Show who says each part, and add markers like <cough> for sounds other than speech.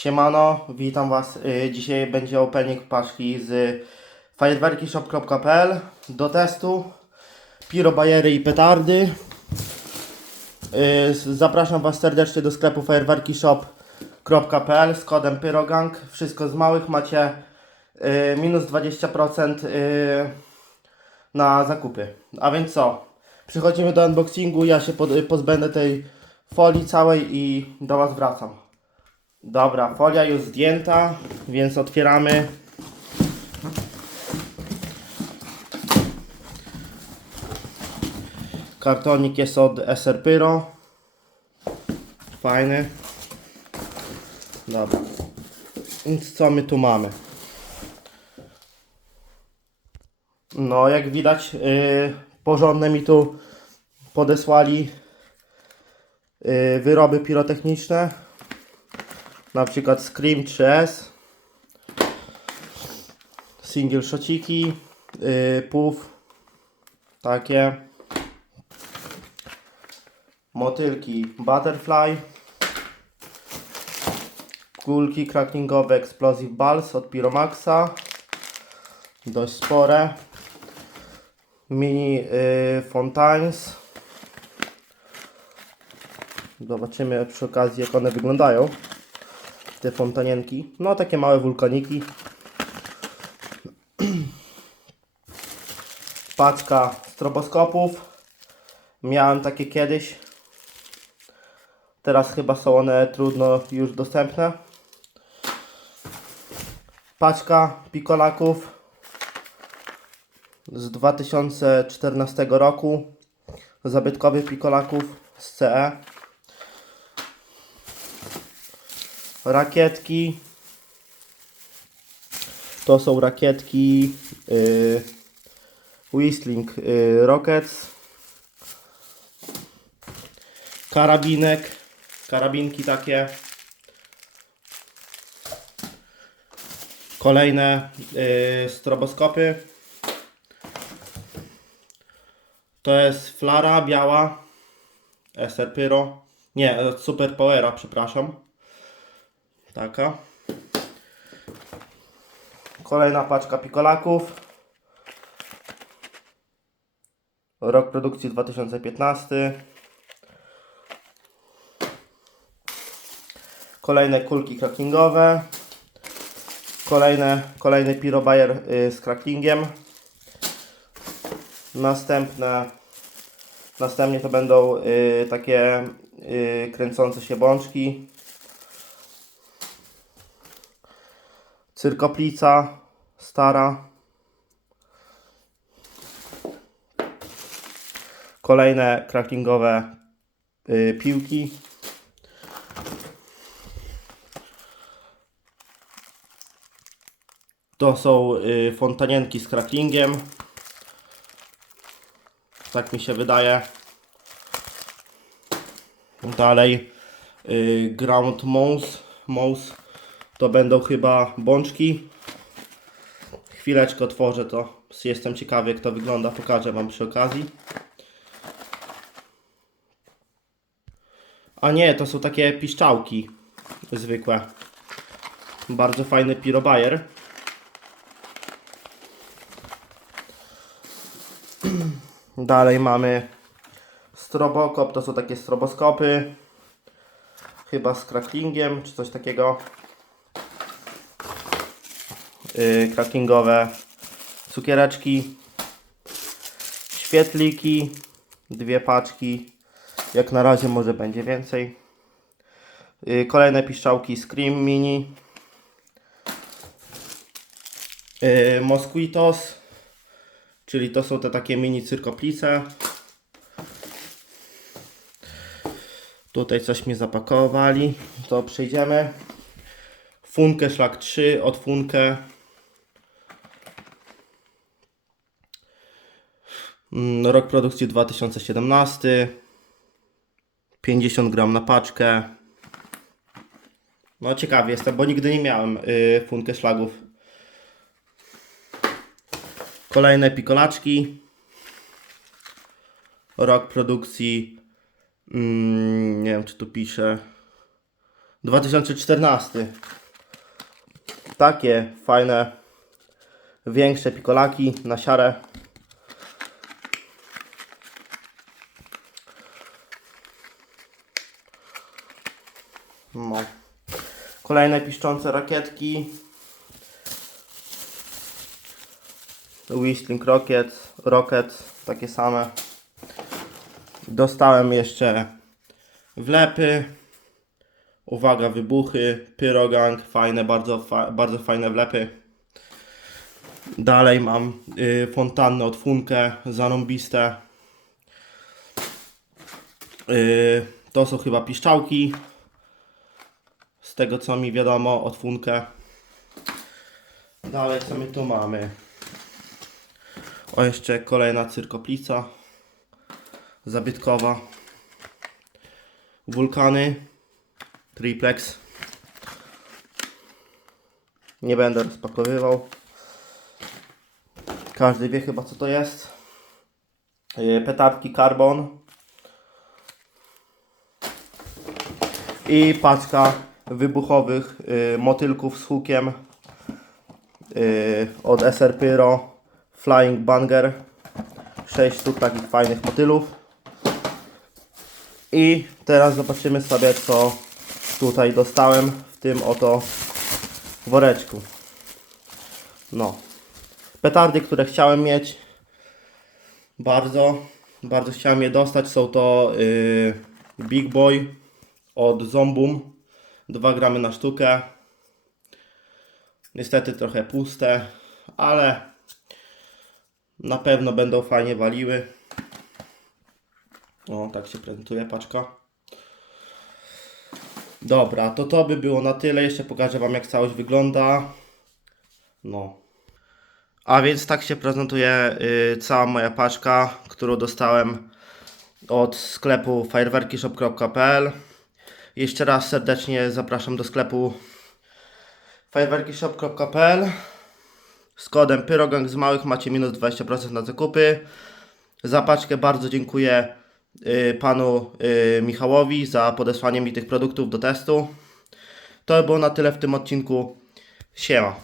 Speaker 1: Siemano, witam Was. Y, Dzisiaj będzie opening paczki z fajerwerkishop.pl do testu. Pirobajery i petardy. Y, Zapraszam Was serdecznie do sklepu fajerwerkishop.pl z kodem Pyrogang. Wszystko z małych macie y, minus 20% y, na zakupy. A więc co? Przechodzimy do unboxingu. Ja się pozbędę tej folii całej i do Was wracam. Dobra, folia już zdjęta, więc otwieramy. Kartonik jest od SR Pyro. Fajny. Dobra. Więc co my tu mamy? No, jak widać, yy, porządne mi tu podesłali yy, wyroby pirotechniczne na przykład Scream 3S single shotiki yy, puf takie. Motylki butterfly kulki crackingowe explosive balls od Pyromaxa dość spore. Mini yy, zobaczymy przy okazji jak one wyglądają te fontanienki. No takie małe wulkaniki. Paczka stroboskopów. Miałem takie kiedyś. Teraz chyba są one trudno już dostępne. Paczka pikolaków z 2014 roku. Zabytkowych pikolaków z CE. Rakietki. To są rakietki yy, Whistling yy, Rockets. Karabinek. Karabinki takie. Kolejne yy, stroboskopy. To jest flara biała. SR Pyro. Nie, Super Powera, przepraszam. Taka. Kolejna paczka pikolaków. Rok produkcji 2015. Kolejne kulki crackingowe. Kolejne, kolejny pirobajer y, z crackingiem. Następne Następnie to będą y, takie y, kręcące się bączki. Cyrkoplica stara. Kolejne crackingowe y, piłki. To są y, fontanienki z cracklingiem. Tak mi się wydaje. Dalej y, ground mouse. mouse to będą chyba bączki. Chwileczkę otworzę to. Jestem ciekawy jak to wygląda. Pokażę Wam przy okazji. A nie, to są takie piszczałki zwykłe. Bardzo fajny pirobajer. <clears throat> Dalej mamy strobokop, to są takie stroboskopy. Chyba z cracklingiem, czy coś takiego crackingowe cukiereczki, świetliki, dwie paczki, jak na razie może będzie więcej. Yy, kolejne piszczałki Scream Mini, yy, Mosquitos, czyli to są te takie mini cyrkoplice. Tutaj coś mi zapakowali, to przejdziemy. Funkę Szlak 3 od Funkę. Rok produkcji 2017. 50 gram na paczkę. No ciekawy jestem, bo nigdy nie miałem y, funkę szlagów. Kolejne pikolaczki. Rok produkcji. Mm, nie wiem czy tu pisze. 2014. Takie fajne, większe pikolaki na siarę. No. Kolejne piszczące rakietki. Whistling Rocket, Rocket, takie same. Dostałem jeszcze wlepy. Uwaga, wybuchy, pyrogang, fajne, bardzo, fa bardzo fajne wlepy. Dalej mam y, fontannę od Funkę, zarąbiste. Y, to są chyba piszczałki. Tego co mi wiadomo od Funkę. Dalej co my tu mamy? O jeszcze kolejna cyrkoplica zabytkowa. Wulkany triplex. Nie będę rozpakowywał. Każdy wie chyba co to jest. Yy, Petardki carbon. I paczka wybuchowych yy, motylków z hukiem yy, od SR Pyro Flying Banger 6 sztuk takich fajnych motylów. I teraz zobaczymy sobie co tutaj dostałem w tym oto woreczku. No. Petardy, które chciałem mieć bardzo, bardzo chciałem je dostać. Są to yy, Big Boy od Zombum 2 gramy na sztukę niestety trochę puste ale na pewno będą fajnie waliły. O, tak się prezentuje paczka. Dobra, to to by było na tyle. Jeszcze pokażę Wam jak całość wygląda. No. A więc tak się prezentuje y, cała moja paczka, którą dostałem od sklepu fireworkishop.pl Jeszcze raz serdecznie zapraszam do sklepu fireworkishop.pl z kodem Pyrogang z małych macie minus 20% na zakupy. Za paczkę bardzo dziękuję y, panu y, Michałowi za podesłanie mi tych produktów do testu. To było na tyle w tym odcinku. Siema.